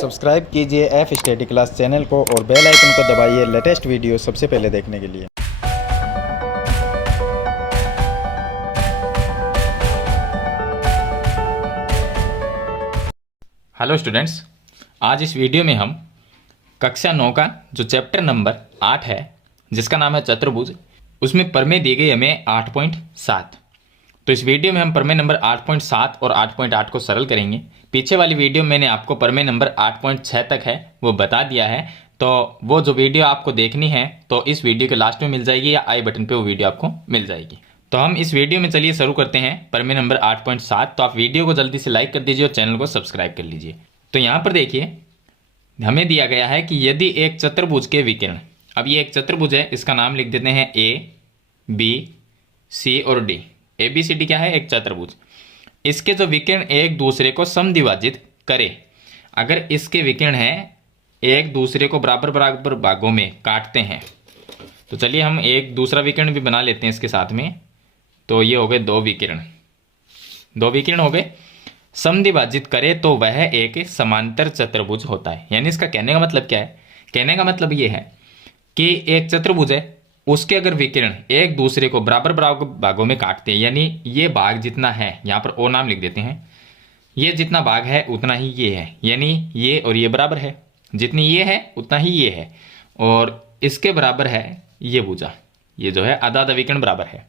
Subscribe कीजिए F study class channel को और बेल आइकन को दबाइए लेटेस्ट वीडियो सबसे पहले देखने के लिए। हेलो स्टूडेंट्स, आज इस वीडियो में हम कक्षा 9 का जो चैप्टर नंबर 8 है जिसका नाम है चतुर्भुज, उसमें प्रमेय दी गई हमें 8.7। तो इस वीडियो में हम प्रमेय नंबर 8.7 और 8.8 को सरल करेंगे। पीछे वाली वीडियो मैंने आपको प्रमेय नंबर 8.6 तक है वो बता दिया है, तो वो जो वीडियो आपको देखनी है तो इस वीडियो के लास्ट में मिल जाएगी या आई बटन पे वो वीडियो आपको मिल जाएगी। तो हम इस वीडियो में चलिए शुरू करते हैं प्रमेय नंबर 8.7। तो आप वीडियो को जल्दी से लाइक कर दीजिए और चैनल को सब्सक्राइब कर लीजिए। तो यहाँ पर देखिए हमें दिया गया है कि यदि एक चतुर्भुज के विकर्ण, अब ये एक चतुर्भुज है, इसका नाम लिख देते हैं ए बी सी और D. A B C D क्या है? एक चतुर्भुज। इसके जो विकर्ण एक दूसरे को समद्विभाजित करे, अगर इसके विकर्ण हैं एक दूसरे को बराबर बराबर भागों में काटते हैं, तो चलिए हम एक दूसरा विकर्ण भी बना लेते हैं इसके साथ में। तो ये हो गए दो विकर्ण हो गए। समद्विभाजित करे तो वह एक समांतर चतुर्भुज होता है। यानी इसका कहने का मतलब क्या है? कहने का मतलब ये है कि एक चतुर्भुज है, उसके अगर विकर्ण एक दूसरे को बराबर बराबर भागों में काटते हैं, यानी ये भाग जितना है, यहाँ पर ओ नाम लिख देते हैं, ये जितना भाग है उतना ही ये है, यानी ये और ये बराबर है, जितनी ये है उतना ही ये है, और इसके बराबर है ये भुजा, ये जो है आधा आधा विकर्ण बराबर है।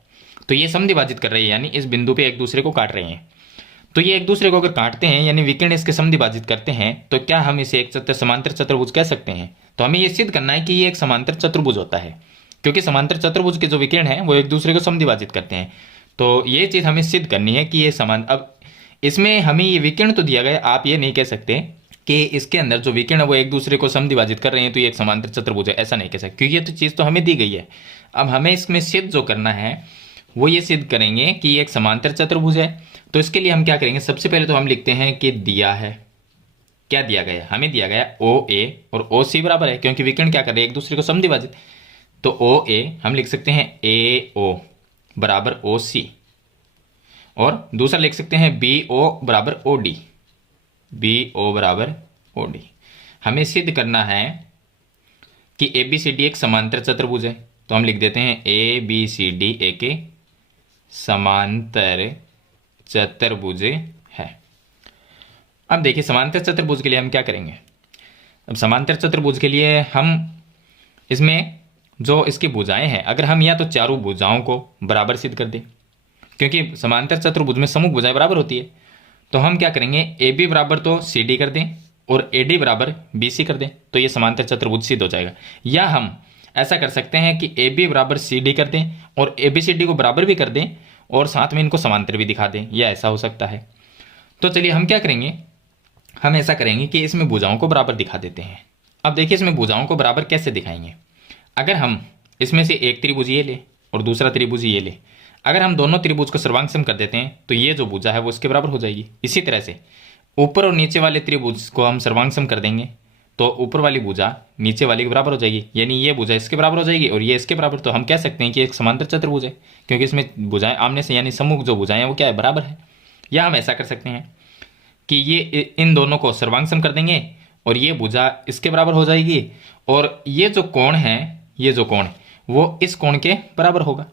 तो ये समद्विभाजित कर रही है, यानी इस बिंदु पे एक दूसरे को काट रहे हैं। तो ये एक दूसरे को अगर काटते हैं यानी विकर्ण इसके समद्विभाजित करते हैं, तो क्या हम इसे एक समांतर चतुर्भुज कह सकते हैं? तो हमें ये सिद्ध करना है कि ये एक समांतर चतुर्भुज होता है, क्योंकि समांतर चतुर्भुज के जो विकर्ण हैं वो एक दूसरे को समद्विभाजित करते हैं। तो ये चीज़ हमें सिद्ध करनी है कि ये समान। अब इसमें हमें ये विकर्ण तो दिया गया, आप ये नहीं कह सकते कि इसके अंदर जो विकर्ण है वो एक दूसरे को समद्विभाजित कर रहे हैं तो ये एक समांतर चतुर्भुज है, ऐसा नहीं कह सकते, क्योंकि ये तो चीज़ तो हमें दी गई है। अब हमें इसमें सिद्ध जो करना है वो ये सिद्ध करेंगे कि ये एक समांतर चतुर्भुज है। तो इसके लिए हम क्या करेंगे? सबसे पहले तो हम लिखते हैं कि दिया है, क्या दिया गया है? हमें दिया गया ओ ए और ओ सी बराबर है, क्योंकि विकर्ण क्या कर रहे हैं? एक दूसरे को समद्विभाजित। तो ओ ए हम लिख सकते हैं ए ओ बराबर ओ सी, और दूसरा लिख सकते हैं बी ओ बराबर ओ डी, बी ओ बराबर ओ डी। हमें सिद्ध करना है कि ए बी सी डी एक समांतर चतुर्भुज है, तो हम लिख देते हैं ए बी सी डी एक समांतर चतुर्भुज है। अब देखिए समांतर चतुर्भुज के लिए हम क्या करेंगे? अब समांतर चतुर्भुज के लिए हम इसमें जो इसकी भुजाएं हैं, अगर हम या तो चारों भुजाओं को बराबर सिद्ध कर दें, क्योंकि समांतर चतुर्भुज में समूह भुजाएं बराबर होती है, तो हम क्या करेंगे? ए बी बराबर तो सी डी कर दें और ए डी बराबर बी सी कर दें, तो ये समांतर चतुर्भुज सिद्ध हो जाएगा। या हम ऐसा कर सकते हैं कि ए बी बराबर सी डी कर दें और ए बी सी डी को बराबर भी कर दें और साथ में इनको समांतर भी दिखा दें, यह ऐसा हो सकता है। तो चलिए हम क्या करेंगे? हम ऐसा करेंगे कि इसमें भुजाओं को बराबर दिखा देते हैं। अब देखिए इसमें भुजाओं को बराबर कैसे दिखाएंगे? अगर हम इसमें से एक त्रिभुज ये ले और दूसरा त्रिभुज ये ले, अगर हम दोनों त्रिभुज को सर्वांग कर देते हैं तो ये जो भुजा है वो इसके बराबर हो जाएगी। इसी तरह से ऊपर और नीचे वाले त्रिभुज को हम सर्वांग कर देंगे तो ऊपर वाली भुजा नीचे वाली के बराबर हो जाएगी, यानी ये भुजा इसके बराबर हो जाएगी और ये इसके बराबर। तो हम कह सकते हैं कि एक समांतर चतुर्भुज है, क्योंकि इसमें भुजाएं आमने से, यानी सम्मुख जो भुजाएं हैं वो क्या है? बराबर है। या हम ऐसा कर सकते हैं कि ये इन दोनों को सर्वांग कर देंगे और ये भुजा इसके बराबर हो जाएगी, और ये जो कोण है, ये जो कोण वो इस कोण के बराबर होगा।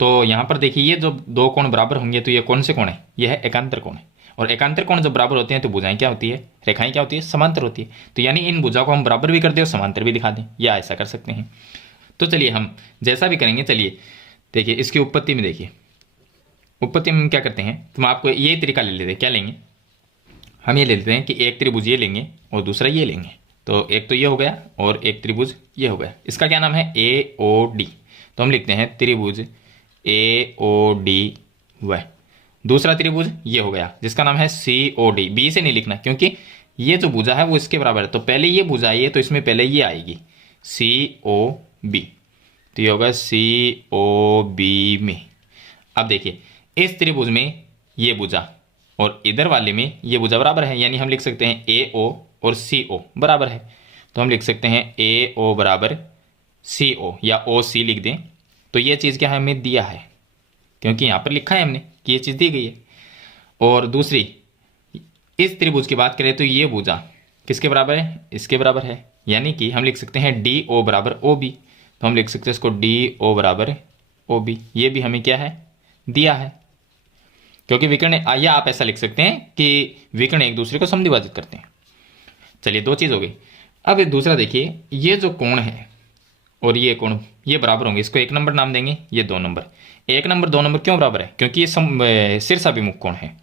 तो यहाँ पर देखिए ये जो दो कोण बराबर होंगे तो ये कौन से कोण है? ये है एकांतर कोण है, और एकांतर कोण जब बराबर होते हैं तो भुजाएं क्या होती है? रेखाएं क्या होती है? समांतर होती है। तो यानी इन भुजाओं को हम बराबर भी कर दें और समांतर भी दिखा दें, या ऐसा कर सकते हैं। तो चलिए हम जैसा भी करेंगे, चलिए देखिए इसकी उत्पत्ति में देखिए, उत्पत्ति में हम क्या करते हैं? तो हम आपको ये तरीका ले लेते हैं। क्या लेंगे? हम ये ले लेते हैं कि एक त्रिभुज ये लेंगे और दूसरा ये लेंगे। तो एक तो ये हो गया और एक त्रिभुज ये हो गया। इसका क्या नाम है? ए ओ डी। तो हम लिखते हैं त्रिभुज ए ओ डी वह। दूसरा त्रिभुज ये हो गया जिसका नाम है सी ओ डी। बी से नहीं लिखना, क्योंकि ये जो भुजा है वो इसके बराबर है, तो पहले ये भुजा आई है तो इसमें पहले ये आएगी सी ओ बी। तो ये होगा सी ओ बी में। अब देखिए इस त्रिभुज में ये भुजा और इधर वाले में ये भुजा बराबर है, यानी हम लिख सकते हैं ए ओ और सी ओ बराबर है। तो हम लिख सकते हैं ए ओ बराबर सी ओ, या ओ सी लिख दें। तो ये चीज़ क्या है? हमें दिया है, क्योंकि यहाँ पर लिखा है हमने कि ये चीज़ दी गई है। और दूसरी, इस त्रिभुज की बात करें तो ये भुजा किसके बराबर है, इसके बराबर है। यानी कि हम लिख सकते हैं डी ओ बराबर ओ बी। तो हम लिख सकते हैं इसको डी ओ बराबर ओ बी। ये भी हमें क्या है, दिया है, क्योंकि विकर्ण, या आप ऐसा लिख सकते हैं कि विकर्ण एक दूसरे को समद्विभाजित करते हैं। चलिए, दो चीज़ हो गई। अब दूसरा देखिए, ये जो कोण है और ये कोण, ये बराबर होंगे। इसको 1 नंबर नाम देंगे, ये 2 नंबर। 1 नंबर 2 नंबर क्यों बराबर है, क्योंकि ये शीर्षाभिमुख कोण है।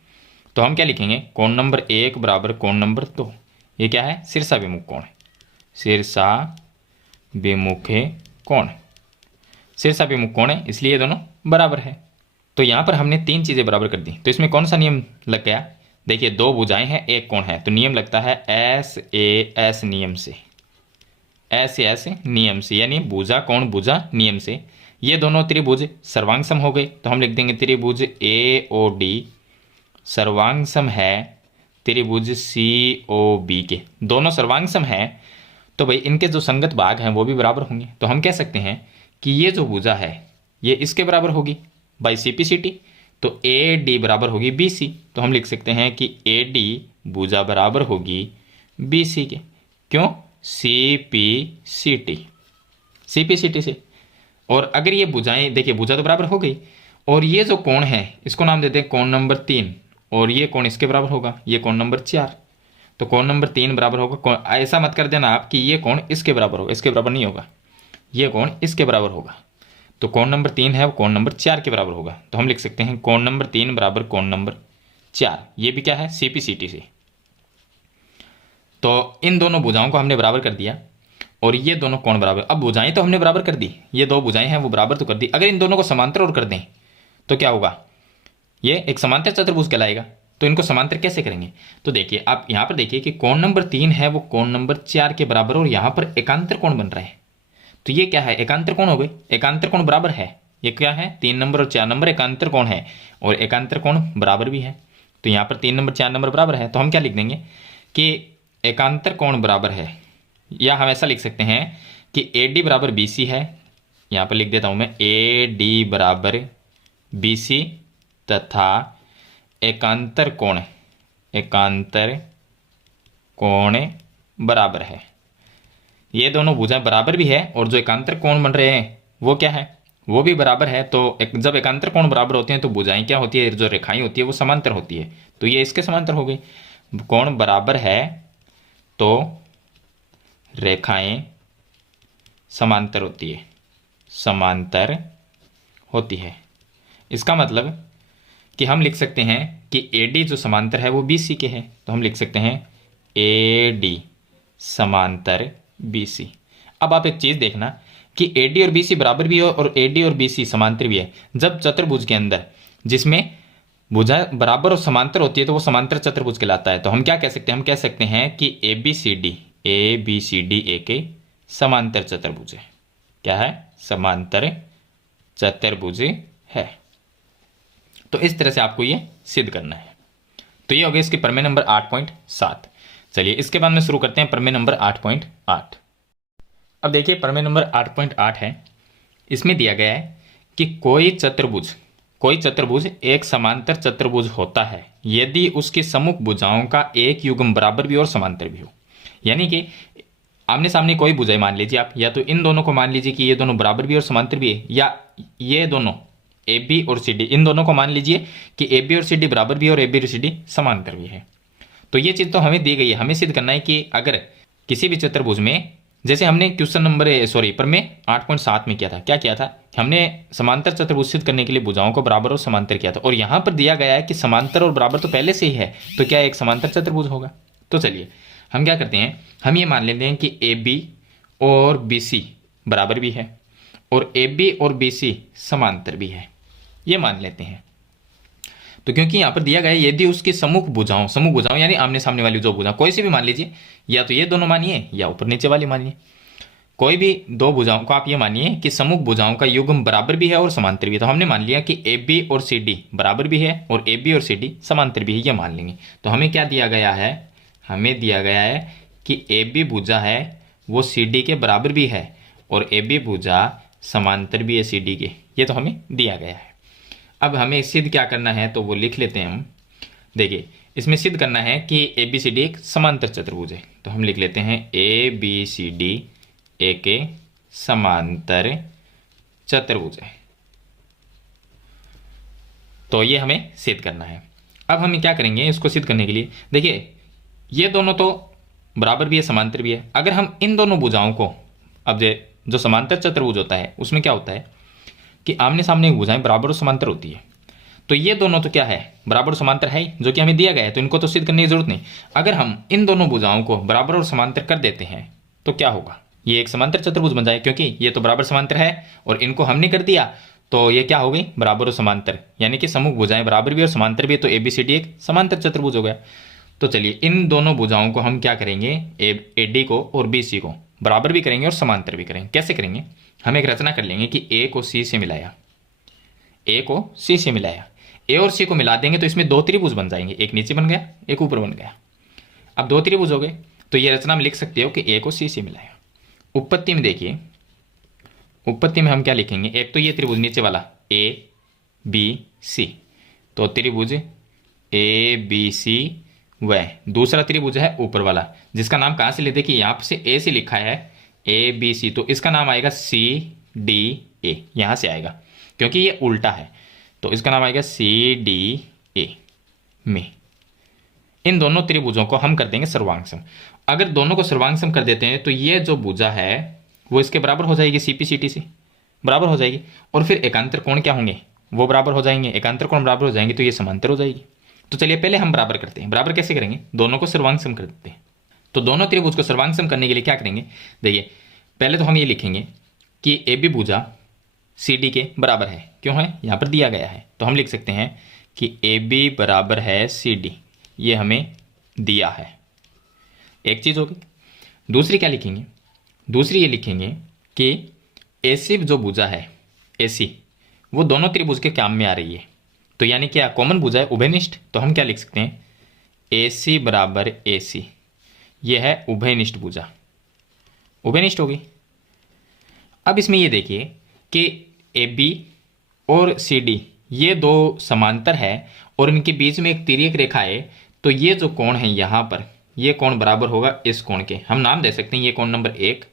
तो हम क्या लिखेंगे, कोण नंबर 1 बराबर कोण नंबर 2। ये क्या है, शीर्षाभिमुख कोण है, शीर्षाभिमुख कोण, शीर्षाभिमुख कोण है, इसलिए ये दोनों बराबर है। तो यहाँ पर हमने 3 चीज़ें बराबर कर दी। तो इसमें कौन सा नियम लग गया, देखिए 2 भुजाएं हैं, 1 कोण है, तो नियम लगता है एस ए एस नियम से, एस एस नियम से, यानी भुजा कोण भुजा नियम से। ये दोनों त्रिभुज सर्वांग सम हो गए। तो हम लिख देंगे त्रिभुज ए ओ डी सर्वांग सम है त्रिभुज सी ओ बी के, दोनों सर्वांग सम है। तो भाई इनके जो संगत भाग हैं वो भी बराबर होंगे। तो हम कह सकते हैं कि ये जो भुजा है ये इसके बराबर होगी by C P C T. तो ए डी बराबर होगी बी सी। तो हम लिख सकते हैं कि ए डी भुजा बराबर होगी बी सी के। क्यों, C P C T, C P C T से। और अगर ये भुजाएं, देखिए भुजा तो बराबर हो गई, और ये जो कोण है इसको नाम देते हैं कोण नंबर 3, और ये कोण इसके बराबर होगा, ये कोण नंबर 4। तो कोण नंबर 3 बराबर होगा, ऐसा मत कर देना आप कि ये कोण इसके बराबर होगा, इसके बराबर नहीं होगा, ये कोण इसके बराबर होगा। तो कोण नंबर 3 है वो कोण नंबर 4 के बराबर होगा। तो हम लिख सकते हैं कोण नंबर 3 बराबर कोण नंबर 4। ये भी क्या है, सी पी सी टी से। तो इन दोनों भुजाओं को हमने बराबर कर दिया, और ये दोनों कोण बराबर। अब भुजाएं तो हमने बराबर कर दी, ये 2 भुजाएं हैं वो बराबर तो कर दी। अगर इन दोनों को समांतर और कर दें तो क्या होगा, ये एक समांतर चतुर्भुज कहलाएगा। तो इनको समांतर कैसे करेंगे, तो देखिए आप यहाँ पर देखिए कि कोण नंबर 3 है वो कोण नंबर 4 के बराबर, और यहाँ पर एकांतर कोण बन रहा है। तो ये क्या है, एकांतर कोण हो गए। एकांतर कोण बराबर है, ये क्या है, 3 नंबर और 4 नंबर एकांतर कोण है, और एकांतर कोण बराबर भी है। तो यहाँ पर 3 नंबर 4 नंबर बराबर है। तो हम क्या लिख देंगे कि एकांतर कोण बराबर है, या हम ऐसा लिख सकते हैं कि ए डी बराबर बी सी है। यहाँ पर लिख देता हूँ मैं, ए डी बराबर बी सी तथा एकांतर कोण बराबर है। ये दोनों भुजाएं बराबर भी है, और जो एकांतर कोण बन रहे हैं वो क्या है, वो भी बराबर है। तो जब एकांतर कोण बराबर होते हैं तो भुजाएं क्या होती है, जो रेखाएं होती है वो समांतर होती है। तो ये इसके समांतर हो गई। कोण बराबर है तो रेखाएं समांतर होती है। इसका मतलब कि हम लिख सकते हैं कि AD जो समांतर है वो BC के है। तो हम लिख सकते हैं AD समांतर BC। अब आप एक चीज़ देखना कि AD और BC बराबर भी हो और AD और BC समांतर भी है। जब चतुर्भुज के अंदर जिसमें भुजा बराबर और समांतर होती है तो वो समांतर चतुर्भुज कहलाता है। तो हम क्या कह सकते हैं, हम कह सकते हैं कि ABCD एक समांतर चतुर्भुज है। क्या है, समांतर चतुर्भुज है। तो इस तरह से आपको ये सिद्ध करना है। तो ये हो गया इसके प्रमेय नंबर 8.7। चलिए इसके बाद में शुरू करते हैं प्रमेय नंबर 8.8। अब देखिए प्रमेय नंबर 8.8 है। इसमें दिया गया है कि कोई चतुर्भुज एक समांतर चतुर्भुज होता है यदि उसकी सम्मुख भुजाओं का एक युग्म बराबर भी और समांतर भी हो। यानी कि आमने सामने कोई भुजाएं मान लीजिए आप, या तो इन दोनों को मान लीजिए कि ये दोनों बराबर भी और समांतर भी है, या ये दोनों AB और CD, इन दोनों को मान लीजिए कि AB और CD बराबर भी और AB और CD समांतर भी है। तो ये चीज़ तो हमें दी गई है। हमें सिद्ध करना है कि अगर किसी भी चतुर्भुज में, जैसे हमने क्वेश्चन नंबर प्रमेय 8.7 में क्या किया था, हमने समांतर चतुर्भुज सिद्ध करने के लिए भुजाओं को बराबर और समांतर किया था, और यहाँ पर दिया गया है कि समांतर और बराबर तो पहले से ही है, तो क्या एक समांतर चतुर्भुज होगा। तो चलिए हम क्या करते हैं, हम ये मान लेते हैं कि AB और BC बराबर भी है और AB और BC समांतर भी है, ये मान लेते हैं। तो क्योंकि यहाँ पर दिया गया है यदि उसकी सम्मुख भुजाओं यानी आमने सामने वाली जो भुजा, कोई सी भी मान लीजिए, या तो ये दोनों मानिए या ऊपर नीचे वाली मानिए, कोई भी दो भुजाओं को आप ये मानिए कि सम्मुख भुजाओं का युग्म बराबर भी है और समांतर भी है। तो हमने मान लिया कि AB और CD बराबर भी है और AB और CD समांतर भी है, ये मान लेंगे। तो हमें क्या दिया गया है, हमें दिया गया है कि AB भुजा है वो CD के बराबर भी है और AB भुजा समांतर भी है CD के, ये तो हमें दिया गया है। अब हमें सिद्ध क्या करना है तो वो लिख लेते हैं हम। देखिए इसमें सिद्ध करना है कि ए बी सी डी एक समांतर चतुर्भुज है। तो हम लिख लेते हैं ए बी सी डी एक समांतर चतुर्भुज है। तो ये हमें सिद्ध करना है। अब हम क्या करेंगे इसको सिद्ध करने के लिए, देखिए ये दोनों तो बराबर भी है समांतर भी है। अगर हम इन दोनों भुजाओं को, अब जो समांतर चतुर्भुज होता है उसमें क्या होता है कि आमने सामने भुजाएं बराबर और समांतर होती है। तो ये दोनों तो क्या है, बराबर और समांतर है ही, जो कि हमें दिया गया है, तो इनको तो सिद्ध करने की जरूरत नहीं। अगर हम इन दोनों भुजाओं को बराबर और समांतर कर देते हैं तो क्या होगा, ये एक समांतर चतुर्भुज बन जाए, क्योंकि ये तो बराबर समांतर है और इनको हमने कर दिया तो ये क्या हो गई, बराबर और समांतर, यानी कि सम्मुख भुजाएं बराबर भी और समांतर भी, तो ए बी सी डी एक समांतर चतुर्भुज हो गया। तो चलिए इन दोनों भुजाओं को हम क्या करेंगे, ए डी को और बी सी को बराबर भी करेंगे और समांतर भी करेंगे। कैसे करेंगे, हम एक रचना कर लेंगे कि ए को सी से मिलाया, ए को सी से मिलाया, ए और सी को मिला देंगे तो इसमें दो त्रिभुज बन जाएंगे, एक नीचे बन गया एक ऊपर बन गया। अब दो त्रिभुज हो गए तो ये रचना में लिख सकते हो कि ए को सी से मिलाया। उत्पत्ति में देखिए, उत्पत्ति में हम क्या लिखेंगे, एक तो ये त्रिभुज नीचे वाला ए बी सी, तो त्रिभुज ए बी सी, वह दूसरा त्रिभुज है ऊपर वाला जिसका नाम कहाँ से लेते कि यहाँ से ए से लिखा है ए बी सी, तो इसका नाम आएगा सी डी ए, यहाँ से आएगा क्योंकि ये उल्टा है, तो इसका नाम आएगा सी डी ए में। इन दोनों त्रिभुजों को हम कर देंगे सर्वांग सम। अगर दोनों को सर्वांग सम कर देते हैं तो ये जो भुजा है वो इसके बराबर हो जाएगी, सीपी सीटी से बराबर हो जाएगी, और फिर एकांतर कोण क्या होंगे, वो बराबर हो जाएंगे, एकांतर कोण बराबर हो जाएंगे तो ये समांतर हो जाएगी। तो चलिए पहले हम बराबर करते हैं। बराबर कैसे करेंगे, दोनों को सर्वांग सम कर देते हैं। तो दोनों त्रिभुज को सर्वांग सम करने के लिए क्या करेंगे, देखिए पहले तो हम ये लिखेंगे कि ए बी भुजा सी डी के बराबर है, क्यों है, यहाँ पर दिया गया है, तो हम लिख सकते हैं कि ए बी बराबर है सी डी, ये हमें दिया है, एक चीज होगी। दूसरी क्या लिखेंगे, दूसरी ये लिखेंगे कि ए सी जो भुजा है ए सी, वो दोनों त्रिभुज के काम में आ रही है, तो यानी क्या कॉमन भुजा है उभयनिष्ठ, तो हम क्या लिख सकते हैं ए सी बराबर ए सी, यह है उभयनिष्ठ भुजा, उभयनिष्ठ होगी। अब इसमें ये देखिए कि ए बी और सी डी ये दो समांतर है और इनके बीच में एक तिर्यक रेखा है, तो ये जो कोण है यहाँ पर, ये कोण बराबर होगा इस कोण के, हम नाम दे सकते हैं ये कोण नंबर एक,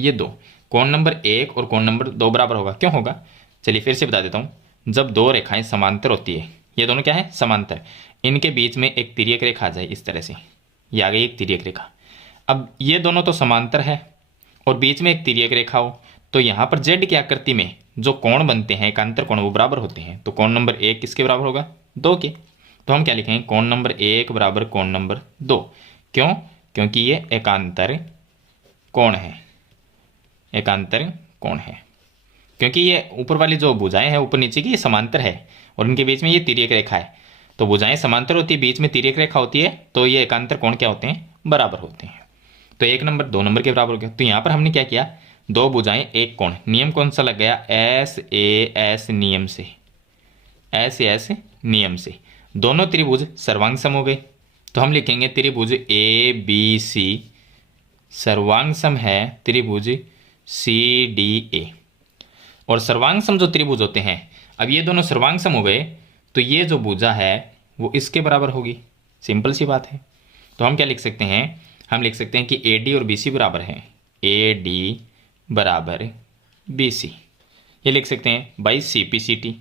ये दो, कोण नंबर एक और कोण नंबर दो बराबर होगा, क्यों होगा, चलिए फिर से बता देता हूँ। जब दो रेखाएं समांतर होती है, ये दोनों क्या है समांतर, इनके बीच में एक तिर्यक रेखा आ जाए इस तरह से, ये आ गई एक तिर्यक रेखा। अब ये दोनों तो समांतर है और बीच में एक तिर्यक रेखा हो, तो यहाँ पर जेड की आकृति में जो कोण बनते हैं एकांतर कोण वो बराबर होते हैं, तो कोण नंबर एक किसके बराबर होगा, दो के, तो हम क्या लिखेंगे कोण नंबर एक बराबर कोण नंबर दो, क्यों, क्योंकि ये एकांतर कोण है, एकांतर कोण है, क्योंकि ये ऊपर वाली जो भुजाएं हैं ऊपर नीचे की ये समांतर है और इनके बीच में ये तिर्यक रेखा है, तो भुजाएं समांतर होती है, बीच में तिर्यक रेखा होती है, तो ये एकांतर कोण क्या होते हैं, बराबर होते हैं। तो एक नंबर दो नंबर के बराबर हो गया। तो यहाँ पर हमने क्या किया, दो भुजाएं एक कोण, नियम कौन सा लग गया, एस ए एस नियम से, एस एस नियम से दोनों त्रिभुज सर्वांग सम हो गए। तो हम लिखेंगे त्रिभुज ए बी सी सर्वांग सम है त्रिभुज सी डी ए, और सर्वांग सम जो त्रिभुज होते हैं, अब ये दोनों सर्वांग सम हो गए तो ये जो भुजा है वो इसके बराबर होगी, सिंपल सी बात है। तो हम क्या लिख सकते हैं, हम लिख सकते हैं कि ए डी और बी सी बराबर है, ए डी बराबर बी सी, ये लिख सकते हैं by C P C T,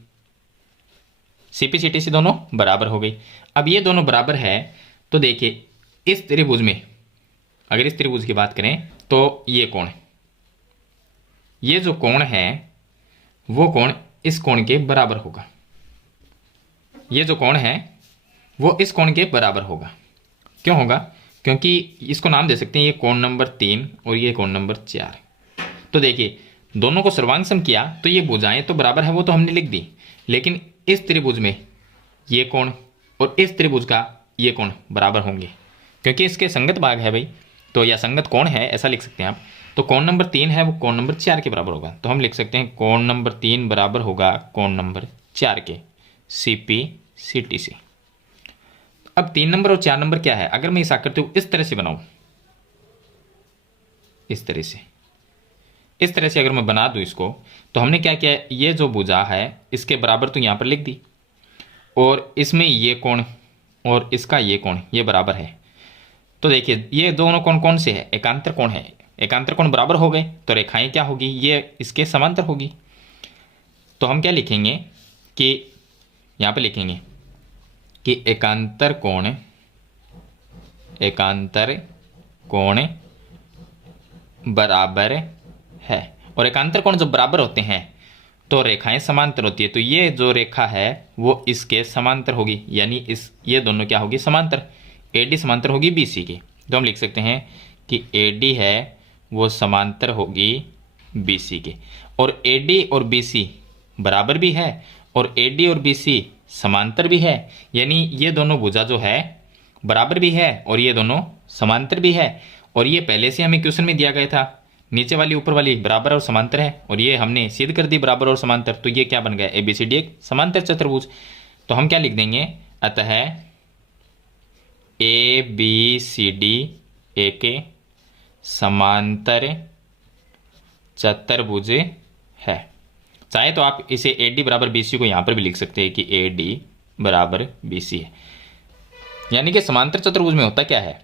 C P C T से दोनों बराबर हो गई। अब ये दोनों बराबर है तो देखिए इस त्रिभुज में, अगर इस त्रिभुज की बात करें तो ये कोण, ये जो कोण है वो कोण इस कोण के बराबर होगा, ये जो कोण है वो इस कोण के बराबर होगा, क्यों होगा, क्योंकि इसको नाम दे सकते हैं ये कोण नंबर 3 और ये कोण नंबर 4। तो देखिए दोनों को सर्वांग सम किया तो ये भुजाएं तो बराबर है वो तो हमने लिख दी, लेकिन इस त्रिभुज में ये कोण और इस त्रिभुज का ये कोण बराबर होंगे क्योंकि इसके संगत भाग है भाई, तो या संगत कोण है ऐसा लिख सकते हैं आप। तो कोण नंबर 3 है वो कोण नंबर 4 के बराबर होगा, तो हम लिख सकते हैं कोण नंबर 3 बराबर होगा कोण नंबर 4 के, सी पी सी टी से। अब 3 नंबर और 4 नंबर क्या है, अगर मैं इस आकृति को इस तरह से बनाऊं, इस तरह से अगर मैं बना दूं इसको, तो हमने क्या किया, ये जो भुजा है इसके बराबर तो यहाँ पर लिख दी, और इसमें ये कोण और इसका ये कोण ये बराबर है। तो देखिए ये दोनों कोण कौन से है, एकांतर कोण है। एकांतर कोण बराबर हो गए तो रेखाएं क्या होगी, ये इसके समांतर होगी। तो हम क्या लिखेंगे कि यहाँ पे लिखेंगे कि एकांतर कोण बराबर है। और एकांतर कोण जब बराबर होते हैं तो रेखाएं समांतर होती है। तो ये जो रेखा है वो इसके समांतर होगी, यानी ये दोनों क्या होगी, समांतर। AD समांतर होगी BC की। तो हम लिख सकते हैं कि AD है वो समांतर होगी BC के। और AD और BC बराबर भी है और AD और BC समांतर भी है, यानी ये दोनों भुजा जो है बराबर भी है और ये दोनों समांतर भी है। और ये पहले से हमें क्वेश्चन में दिया गया था, नीचे वाली ऊपर वाली बराबर और समांतर है, और ये हमने सिद्ध कर दी बराबर और समांतर। तो ये क्या बन गया, ABCD एक समांतर चतुर्भुज। तो हम क्या लिख देंगे, अतः ABCD एक समांतर चतुर्भुज है। चाहे तो आप इसे AD बराबर BC को यहाँ पर भी लिख सकते हैं कि AD बराबर BC है। यानी कि समांतर चतुर्भुज में होता क्या है,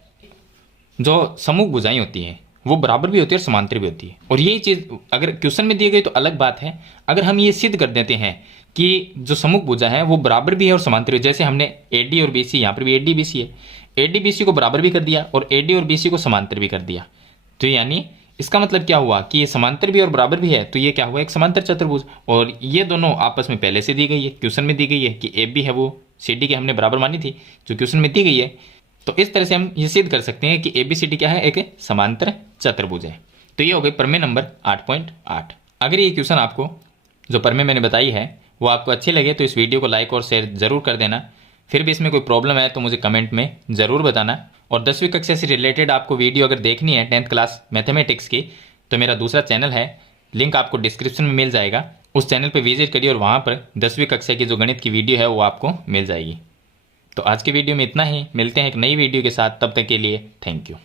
जो समूह भुजाएं होती हैं वो बराबर भी होती है और समांतर भी होती है। और यही चीज़ अगर क्वेश्चन में दी गई तो अलग बात है। अगर हम ये सिद्ध कर देते हैं कि जो समूह भुजा है वो बराबर भी है और समांतर भी, जैसे हमने AD और BC, यहाँ पर भी AD BC है, AD BC को बराबर भी कर दिया और AD और BC को समांतर भी कर दिया। तो यानी इसका मतलब क्या हुआ कि ये समांतर भी और बराबर भी है, तो ये क्या हुआ, एक समांतर चतुर्भुज। और ये दोनों आपस में पहले से दी गई है, क्वेश्चन में दी गई है कि AB है वो CD के हमने बराबर मानी थी जो क्वेश्चन में दी गई है। तो इस तरह से हम ये सिद्ध कर सकते हैं कि ABCD क्या है, एक समांतर चतुर्भुज है। तो ये हो गई प्रमेय नंबर 8.8। अगर ये क्वेश्चन आपको जो प्रमेय मैंने बताई है वो आपको अच्छी लगे तो इस वीडियो को लाइक और शेयर जरूर कर देना। फिर भी इसमें कोई प्रॉब्लम है तो मुझे कमेंट में ज़रूर बताना। और 10वीं कक्षा से रिलेटेड आपको वीडियो अगर देखनी है 10th क्लास मैथमेटिक्स की, तो मेरा दूसरा चैनल है, लिंक आपको डिस्क्रिप्शन में मिल जाएगा। उस चैनल पर विजिट करिए और वहाँ पर 10वीं कक्षा की जो गणित की वीडियो है वो आपको मिल जाएगी। तो आज की वीडियो में इतना ही, मिलते हैं एक नई वीडियो के साथ, तब तक के लिए थैंक यू।